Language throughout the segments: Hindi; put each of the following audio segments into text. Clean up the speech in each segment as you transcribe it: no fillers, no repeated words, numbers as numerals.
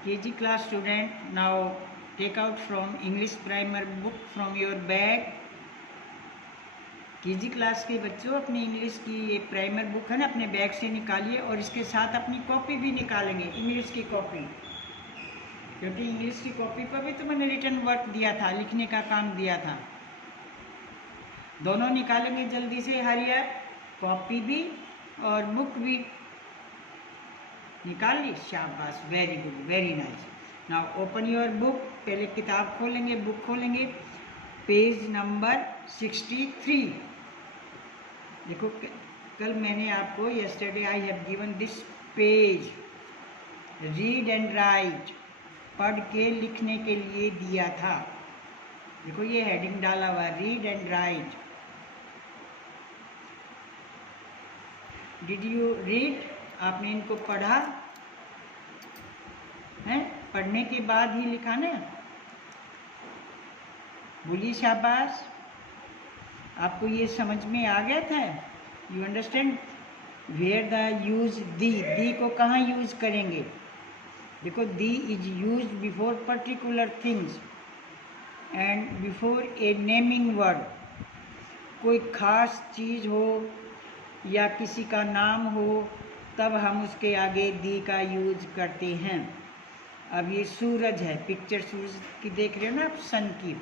KG class student, now take out from English primer book from your bag. KG class के बच्चों, अपनी इंग्लिश की ये प्राइमर बुक है ना, अपने बैग से निकालिए और इसके साथ अपनी कॉपी भी निकालेंगे, इंग्लिश की कॉपी, क्योंकि इंग्लिश की कॉपी पर भी तो मैंने रिटन वर्क दिया था, लिखने का काम दिया था। दोनों निकालेंगे जल्दी से, हरी अप, कॉपी भी और बुक भी निकाल ली, शाबाश, very good, very nice. Now open your book, पहले किताब खोलेंगे, बुक खोलेंगे, पेज नंबर 63। देखो कल मैंने आपको yesterday I have given this page, read and right, पढ़ के लिखने के लिए दिया था। देखो ये हेडिंग डाला हुआ, read and right. Did you read? आपने इनको पढ़ा है? पढ़ने के बाद ही लिखा ना, बोलिए शाबाश। आपको ये समझ में आ गया था? You understand where the use the को कहाँ यूज करेंगे? देखो the is use before particular things and before a naming word. कोई खास चीज़ हो या किसी का नाम हो, तब हम उसके आगे दी का यूज करते हैं। अब ये सूरज है, पिक्चर सूरज की देख रहे हो ना आप, सन की,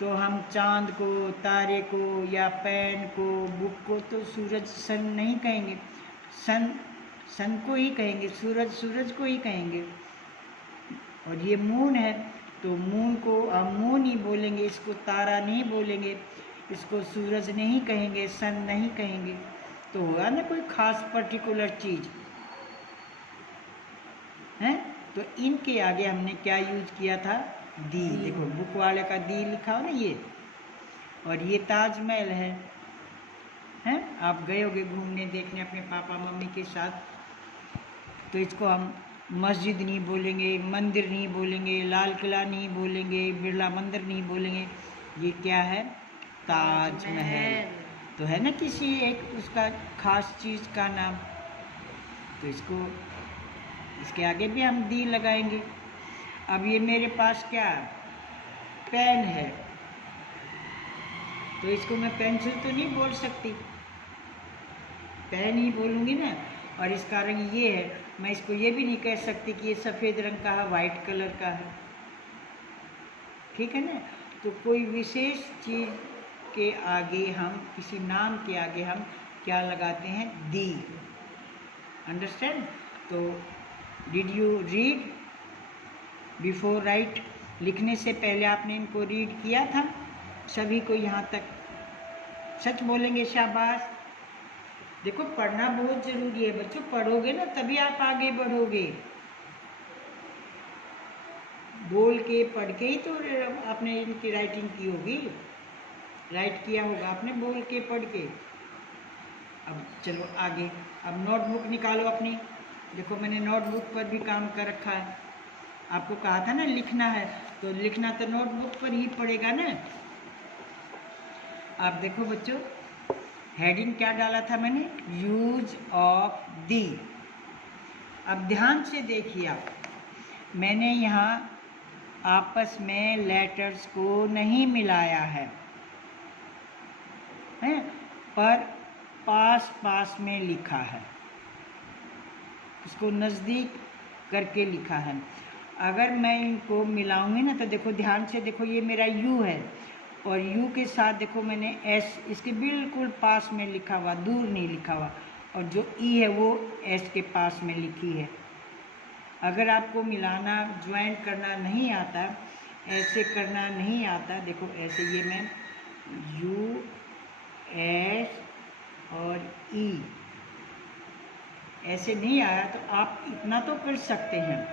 तो हम चांद को, तारे को या पेन को, बुक को तो सूरज सन नहीं कहेंगे, सन को ही कहेंगे, सूरज को ही कहेंगे। और ये मून है तो मून को हम मून ही बोलेंगे, इसको तारा नहीं बोलेंगे, इसको सूरज नहीं कहेंगे, सन नहीं कहेंगे। तो होगा ना कोई खास पर्टिकुलर चीज़ है, तो इनके आगे हमने क्या यूज किया था? दी। देखो बुक वाले का दी लिखा हो ना ये, और ये ताजमहल है? आप गए होगे घूमने देखने अपने पापा मम्मी के साथ, तो इसको हम मस्जिद नहीं बोलेंगे, मंदिर नहीं बोलेंगे, लाल किला नहीं बोलेंगे, बिरला मंदिर नहीं बोलेंगे, ये क्या है? ताजमहल। तो है ना किसी एक उसका खास चीज़ का नाम, तो इसके आगे भी हम दी लगाएंगे। अब ये मेरे पास क्या पेन है, तो इसको मैं पेंसिल तो नहीं बोल सकती, पेन ही बोलूँगी ना। और इसका रंग ये है, मैं इसको ये भी नहीं कह सकती कि ये सफ़ेद रंग का है, वाइट कलर का है, ठीक है ना। तो कोई विशेष चीज़ के आगे हम, किसी नाम के आगे हम क्या लगाते हैं? दी। अंडरस्टैंड? तो did you read before right, लिखने से पहले आपने इनको रीड किया था? सभी को यहाँ तक सच बोलेंगे, शाबाश। देखो पढ़ना बहुत ज़रूरी है बच्चों, पढ़ोगे ना तभी आप आगे बढ़ोगे। बोल के पढ़ के ही तो आपने इनकी राइटिंग की होगी, राइट किया होगा आपने बोल के पढ़ के। अब चलो आगे, अब नोटबुक निकालो अपनी। देखो मैंने नोटबुक पर भी काम कर रखा है, आपको कहा था ना लिखना है, तो लिखना तो नोटबुक पर ही पड़ेगा ना। आप देखो बच्चों, हेडिंग क्या डाला था मैंने? Use of the. अब ध्यान से देखिए आप, मैंने यहाँ आपस में लेटर्स को नहीं मिलाया है, पर पास पास में लिखा है, इसको नज़दीक करके लिखा है। अगर मैं इनको मिलाऊंगी ना, तो देखो ध्यान से देखो, ये मेरा यू है और यू के साथ देखो मैंने एस इसके बिल्कुल पास में लिखा हुआ, दूर नहीं लिखा हुआ, और जो ई है वो एस के पास में लिखी है। अगर आपको मिलाना, ज्वाइंट करना नहीं आता, ऐसे करना नहीं आता, देखो ऐसे, ये मैं यू एस और ई ऐसे नहीं आया, तो आप इतना तो कर सकते हैं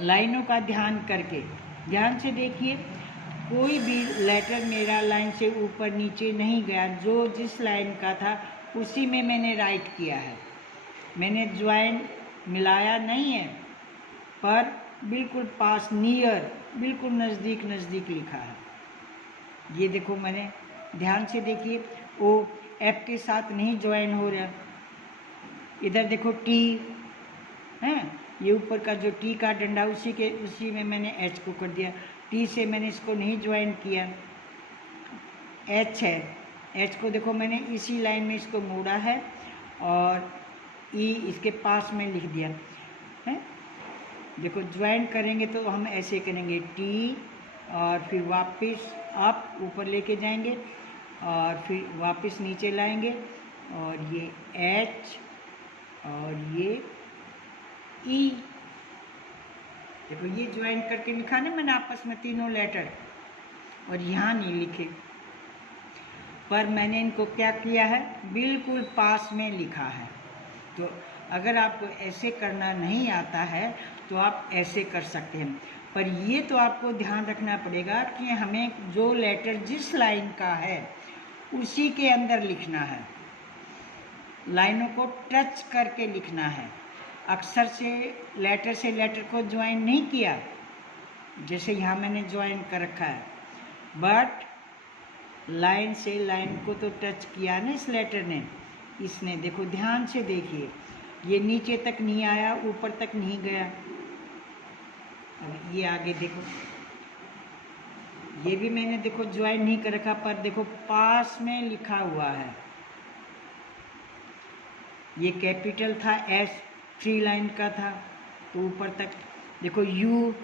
लाइनों का ध्यान करके। ध्यान से देखिए, कोई भी लेटर मेरा लाइन से ऊपर नीचे नहीं गया, जो जिस लाइन का था उसी में मैंने राइट किया है। मैंने ज्वाइन मिलाया नहीं है, पर बिल्कुल पास, नियर, बिल्कुल नज़दीक नज़दीक लिखा है। ये देखो मैंने, ध्यान से देखिए, ओ एफ के साथ नहीं ज्वाइन हो रहा। इधर देखो टी है, ये ऊपर का जो टी का डंडा उसी में मैंने एच को कर दिया। टी से मैंने इसको नहीं ज्वाइन किया, एच है, एच को देखो मैंने इसी लाइन में इसको मोड़ा है और ई इसके पास में लिख दिया है। देखो ज्वाइन करेंगे तो हम ऐसे करेंगे, टी और फिर वापस आप ऊपर लेके जाएंगे और फिर वापस नीचे लाएंगे और ये एच और ये ई। देखो ये ज्वाइन करके लिखा ना मैंने आपस में तीनों लेटर, और यहाँ नहीं लिखे, पर मैंने इनको क्या किया है, बिल्कुल पास में लिखा है। तो अगर आपको ऐसे करना नहीं आता है तो आप ऐसे कर सकते हैं, पर ये तो आपको ध्यान रखना पड़ेगा कि हमें जो लेटर जिस लाइन का है उसी के अंदर लिखना है, लाइनों को टच करके लिखना है। अक्सर से लेटर को ज्वाइन नहीं किया, जैसे यहाँ मैंने ज्वाइन कर रखा है, बट लाइन से लाइन को तो टच किया ना इस लेटर ने, इसने। देखो ध्यान से देखिए, ये नीचे तक नहीं आया, ऊपर तक नहीं गया। अब ये आगे देखो, ये भी मैंने देखो ज्वाइन नहीं कर रखा, पर देखो पास में लिखा हुआ है। ये कैपिटल था, एस 3 लाइन का था, तो ऊपर तक देखो यू,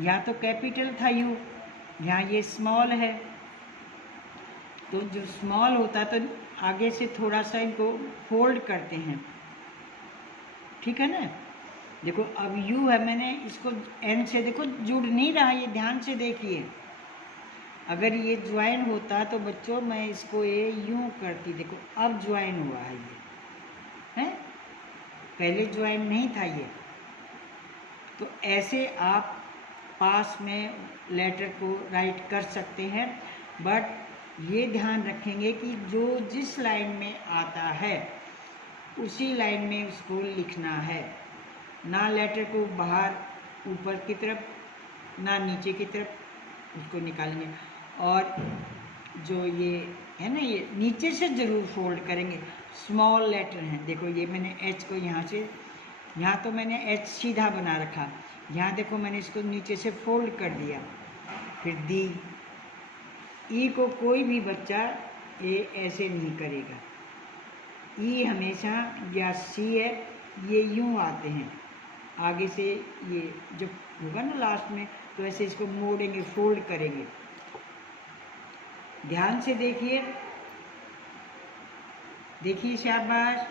यहाँ तो कैपिटल था यू, यहाँ ये स्मॉल है, तो जो स्मॉल होता है तो आगे से थोड़ा सा इनको फोल्ड करते हैं, ठीक है ना। देखो अब यू है, मैंने इसको एन से देखो जुड़ नहीं रहा, ये ध्यान से देखिए। अगर ये ज्वाइन होता तो बच्चों मैं इसको ये यूं करती, देखो अब ज्वाइन हुआ है, ये है, पहले ज्वाइन नहीं था ये। तो ऐसे आप पास में लेटर को राइट कर सकते हैं, बट ये ध्यान रखेंगे कि जो जिस लाइन में आता है उसी लाइन में उसको लिखना है, ना लेटर को बाहर ऊपर की तरफ ना नीचे की तरफ उसको निकालेंगे। और जो ये है ना, ये नीचे से ज़रूर फोल्ड करेंगे, स्मॉल लेटर हैं। देखो ये मैंने एच को यहाँ से, यहाँ तो मैंने एच सीधा बना रखा, यहाँ देखो मैंने इसको नीचे से फोल्ड कर दिया। फिर दी, ई को कोई भी बच्चा ये ऐसे नहीं करेगा, ई हमेशा, या सी है, ये यूं आते हैं आगे से, ये जब होगा ना लास्ट में तो ऐसे इसको मोड़ेंगे, फोल्ड करेंगे। ध्यान से देखिए, देखिए शाबाश।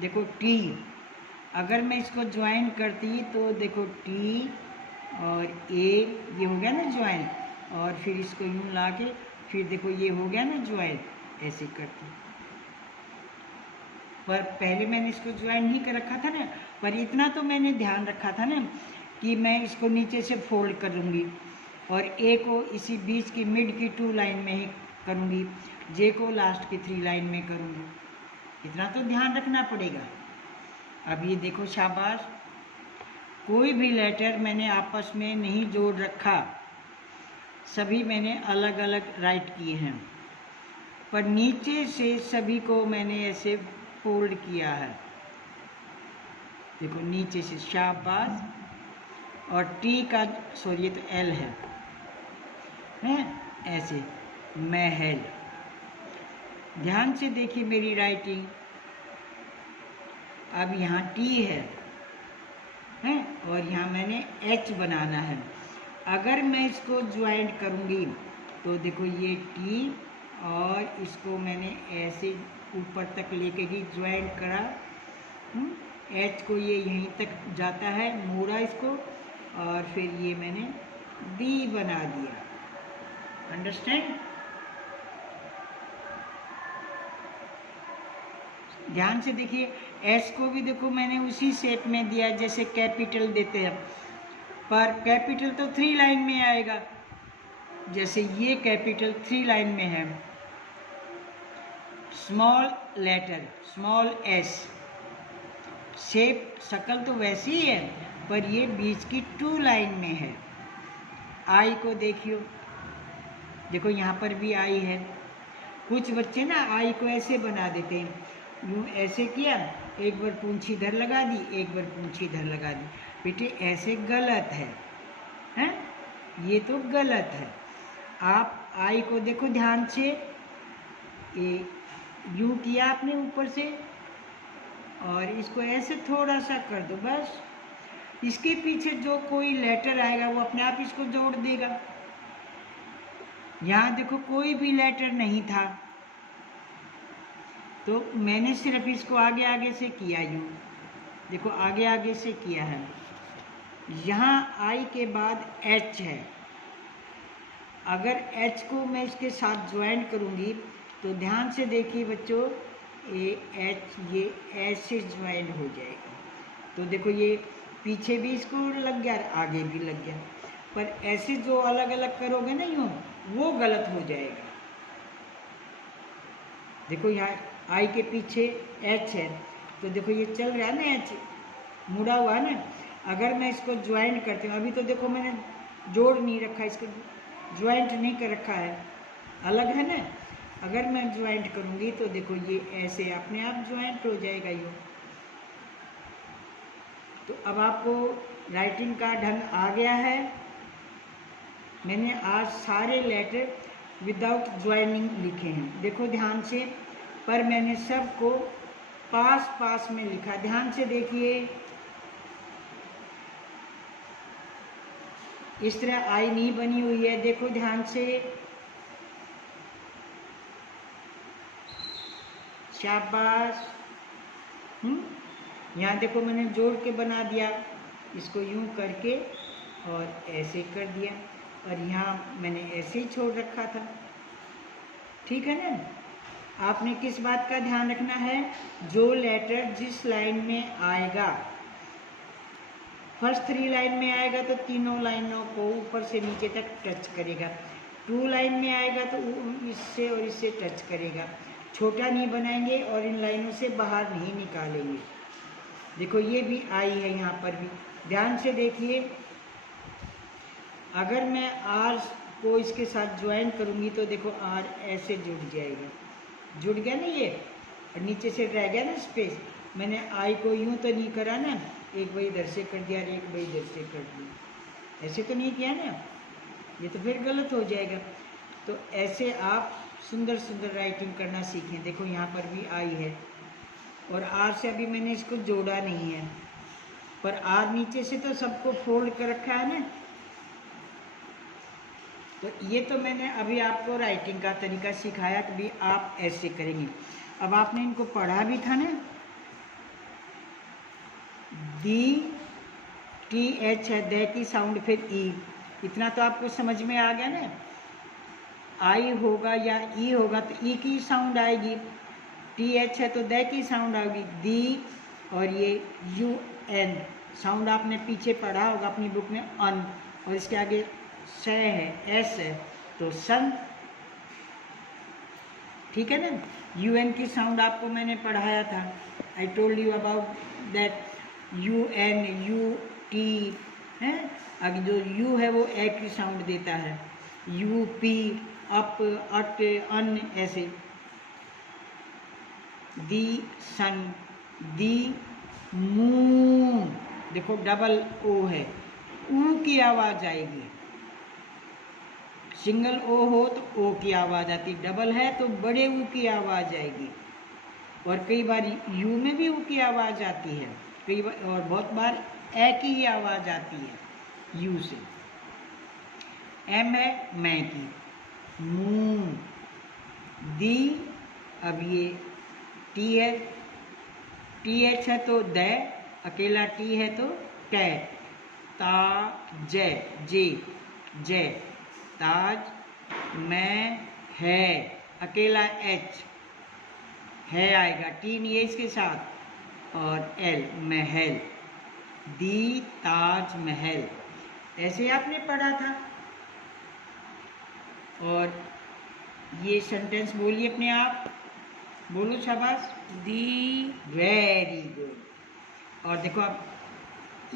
देखो टी, अगर मैं इसको ज्वाइन करती तो देखो टी और ए, ये हो गया ना ज्वाइन, और फिर इसको यूं ला के फिर देखो ये हो गया ना ज्वाइन, ऐसे करती। पर पहले मैंने इसको ज्वाइन नहीं कर रखा था ना, पर इतना तो मैंने ध्यान रखा था ना कि मैं इसको नीचे से फोल्ड कर लूँगी और ए को इसी बीच की मिड की 2 लाइन में ही करूँगी, जे को लास्ट की 3 लाइन में करूँगी। इतना तो ध्यान रखना पड़ेगा। अब ये देखो शाबाश, कोई भी लेटर मैंने आपस में नहीं जोड़ रखा, सभी मैंने अलग अलग राइट किए हैं, पर नीचे से सभी को मैंने ऐसे फोल्ड किया है। देखो नीचे से, शाबाश। और टी का, सॉरी ये तो एल है, ऐसे महल। ध्यान से देखिए मेरी राइटिंग। अब यहाँ टी है और यहाँ मैंने एच बनाना है। अगर मैं इसको ज्वाइंट करूँगी तो देखो ये टी और इसको मैंने ऐसे ऊपर तक लेके ही ज्वाइंट करा, एच को ये यहीं तक जाता है, मोड़ा इसको और फिर ये मैंने डी बना दिया। अंडरस्टैंड? ध्यान से देखिए, एस को भी देखो मैंने उसी शेप में दिया जैसे कैपिटल देते हैं, पर कैपिटल तो 3 लाइन में आएगा, जैसे ये कैपिटल 3 लाइन में है। Small letter, small S, shape शक्ल तो वैसी ही है, पर ये बीच की 2 लाइन में है। आई को देखियो, देखो यहाँ पर भी आई है। कुछ बच्चे ना आई को ऐसे बना देते हैं, यूँ ऐसे किया एक बार पूंछ इधर लगा दी, एक बार पूंछ इधर लगा दी। बेटे ऐसे गलत है, हैं? ये तो गलत है। आप आई को देखो ध्यान से, यूँ किया आपने ऊपर से और इसको ऐसे थोड़ा सा कर दो बस। इसके पीछे जो कोई लेटर आएगा वो अपने आप इसको जोड़ देगा। यहाँ देखो कोई भी लेटर नहीं था, तो मैंने सिर्फ इसको आगे आगे से किया, यूँ देखो आगे आगे से किया है। यहाँ आई के बाद एच है, अगर एच को मैं इसके साथ ज्वाइन करूँगी तो ध्यान से देखिए बच्चों, एच ये ऐसे ज्वाइन हो जाएगा। तो देखो ये पीछे भी इसको लग गया और आगे भी लग गया, पर ऐसे जो अलग अलग करोगे ना यूँ, वो गलत हो जाएगा। देखो यहाँ आई के पीछे एच है, तो देखो ये चल रहा है ना, एच मुड़ा हुआ है ना। अगर मैं इसको ज्वाइन करती हूँ, अभी तो देखो मैंने जोड़ नहीं रखा, इसको ज्वाइंट नहीं कर रखा है, अलग है ना। अगर मैं ज्वाइंट करूँगी तो देखो ये ऐसे अपने आप ज्वाइंट हो जाएगा ये। तो अब आपको राइटिंग का ढंग आ गया है। मैंने आज सारे लेटर विदाउट ज्वाइनिंग लिखे हैं, देखो ध्यान से, पर मैंने सबको पास पास में लिखा। ध्यान से देखिए, इस तरह आई नहीं बनी हुई है, देखो ध्यान से, शाबाश। यहाँ देखो मैंने जोड़ के बना दिया, इसको यूं करके और ऐसे कर दिया, और यहाँ मैंने ऐसे ही छोड़ रखा था, ठीक है ना। आपने किस बात का ध्यान रखना है, जो लेटर जिस लाइन में आएगा, फर्स्ट 3 लाइन में आएगा तो तीनों लाइनों को ऊपर से नीचे तक टच करेगा। 2 लाइन में आएगा तो इससे और इससे टच करेगा। छोटा नहीं बनाएंगे और इन लाइनों से बाहर नहीं निकालेंगे। देखो ये भी आई है, यहाँ पर भी ध्यान से देखिए। अगर मैं आर को इसके साथ ज्वाइन करूँगी तो देखो आर ऐसे जुड़ जाएगा, जुड़ गया ना ये, और नीचे से रह गया ना स्पेस। मैंने आई को यूं तो नहीं करा ना, एक बार इधर से कर दिया और एक बार इधर से कर दिया, ऐसे तो नहीं किया ना, ये तो फिर गलत हो जाएगा। तो ऐसे आप सुंदर सुंदर राइटिंग करना सीखें। देखो यहाँ पर भी आई है, और आर से अभी मैंने इसको जोड़ा नहीं है, पर आर नीचे से तो सबको फोल्ड कर रखा है ना। तो ये तो मैंने अभी आपको राइटिंग का तरीका सिखाया कि भी आप ऐसे करेंगे। अब आपने इनको पढ़ा भी था ना, डी टी एच है, द की साउंड, फिर ई, इतना तो आपको समझ में आ गया ना। आई होगा या ई होगा तो ई की साउंड आएगी, टी एच है तो द की साउंड आएगी, दी, और ये यू एन साउंड आपने पीछे पढ़ा होगा अपनी बुक में, अन, और इसके आगे स है, एस है तो सन, ठीक है ना। यू एन की साउंड आपको मैंने पढ़ाया था, I told you about that, U N, U T है। अगर जो यू है वो ए की साउंड देता है, यू पी, अप, अट, अन, ऐसे। दी सन, दी मून, देखो डबल ओ है, ऊ की आवाज़ आएगी। सिंगल ओ हो तो ओ की आवाज़ आती, डबल है तो बड़े ऊ की आवाज़ आएगी। और कई बार यू में भी ऊ की आवाज़ आती है, कई बार, और बहुत बार ए की ही आवाज़ आती है यू से। एम है मैं की, मून, दी, अब ये टी है, टी एच है तो द, अकेला टी है तो टे, ता, जे, जे, जे, ताज, मैं, है, अकेला एच, है आएगा, टी नहीं है इसके साथ, और एल, महल, दी ताज महल, ऐसे आपने पढ़ा था। और ये सेंटेंस बोलिए अपने आप, बोलो शाबाश, दी, वेरी गुड। और देखो आप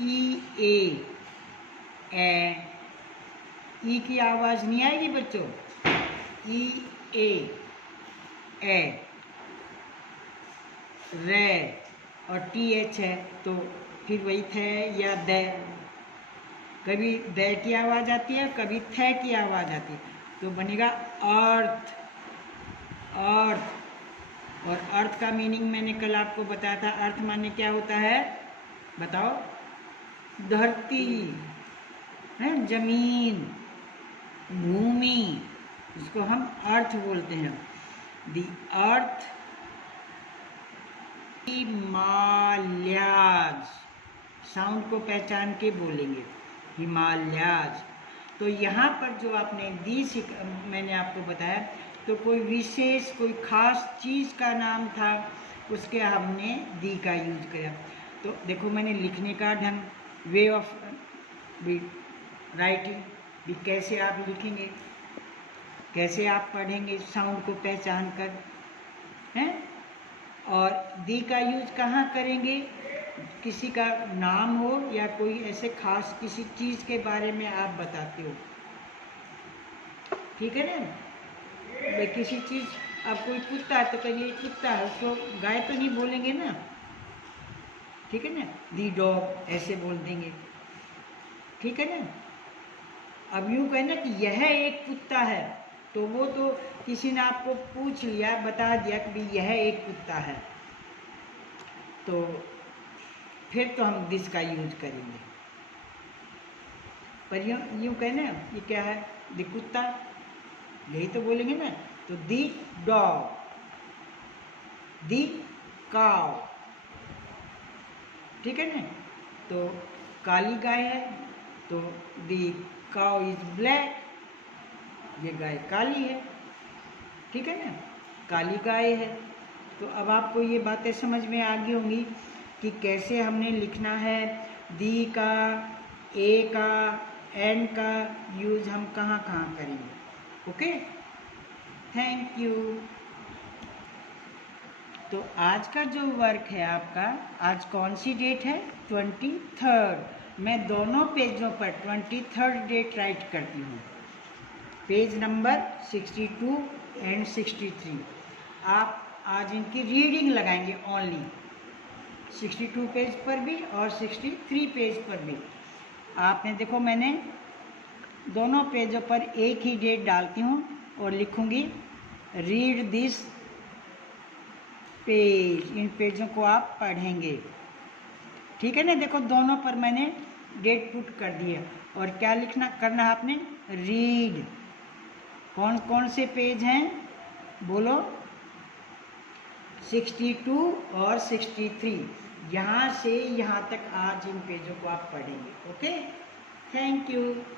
ई ए ई की आवाज़ नहीं आएगी बच्चों, ई ए रे, और TH है तो फिर वही थे या द, कभी द की आवाज़ आती है, कभी थे की आवाज़ आती है, तो बनेगा अर्थ। अर्थ, और अर्थ का मीनिंग मैंने कल आपको बताया था। अर्थ माने क्या होता है बताओ? धरती है, जमीन, भूमि, इसको हम अर्थ बोलते हैं। द अर्थ, हिमालयाज, साउंड को पहचान के बोलेंगे, हिमालयाज। तो यहाँ पर जो आपने मैंने आपको बताया, तो कोई विशेष, कोई खास चीज़ का नाम था, उसके हमने दी का यूज किया। तो देखो मैंने लिखने का ढंग, वे ऑफ राइटिंग भी, कैसे आप लिखेंगे, कैसे आप पढ़ेंगे साउंड को पहचान कर, हैं। और दी का यूज कहाँ करेंगे? किसी का नाम हो या कोई ऐसे खास किसी चीज़ के बारे में आप बताते हो, ठीक है ना। भाई किसी चीज़, अब कोई कुत्ता है तो कहिए कुत्ता है, उसको गाय तो नहीं बोलेंगे ना, ठीक है ना। दी डॉग ऐसे बोल देंगे, ठीक है ना। अब यूँ कहना कि यह एक कुत्ता है, तो वो तो किसी ने आपको पूछ लिया, बता दिया कि भाई यह एक कुत्ता है, तो फिर तो हम दिस का यूज करेंगे। पर यूँ कहना ये क्या है, दी कुत्ता, यही तो बोलेंगे ना। तो दी डॉग, दी काव, ठीक है ना। तो काली गाय है तो दी काव इज ब्लैक, ये गाय काली है, ठीक है ना, काली गाय है। तो अब आपको ये बातें समझ में आ गई होंगी कि कैसे हमने लिखना है। दी का, ए का, एन का यूज हम कहाँ कहाँ करेंगे। Okay, thank you. तो आज का जो वर्क है आपका, आज कौन सी डेट है? 23rd। मैं दोनों पेजों पर 23rd डेट राइट करती हूँ, पेज नंबर 62 एंड 63। आप आज इनकी रीडिंग लगाएंगे ओनली, 62 पेज पर भी और 63 पेज पर भी। आपने देखो मैंने दोनों पेजों पर एक ही डेट डालती हूँ और लिखूँगी रीड दिस पेज। इन पेजों को आप पढ़ेंगे, ठीक है ना। देखो दोनों पर मैंने डेट पुट कर दी है, और क्या लिखना करना है आपने? रीड। कौन कौन से पेज हैं बोलो? 62 और 63, यहाँ से यहाँ तक आज इन पेजों को आप पढ़ेंगे। Okay, thank you.